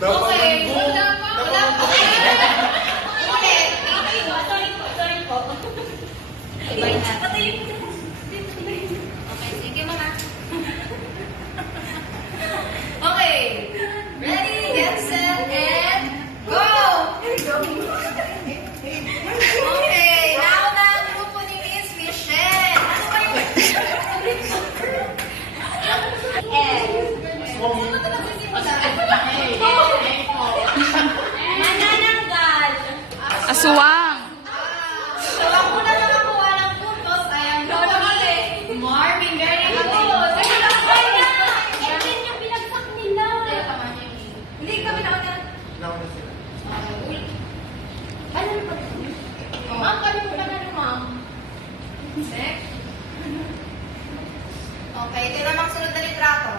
Okay, wala pa. Wala pa. Ulit. Sorry po. Ibay na. Patayin mo. Okay, sige mama. Okay. Ready, get set, and go! Okay, now na ang grupo ni Miss Michelle. Ano ba yung... Sino ito nagsisimula? Manananggal. Aswang. So, ako na nakakuha ng puntos ay ang lolo kasi Marvin. Very good. Sige lang, kaya. Yan yung binagsak nila. Hindi kami nauna. Nauna sila. Ano ba? Ma'am, kalimutan na ni ma'am. Next. Okay, ito namang sunod na litrato.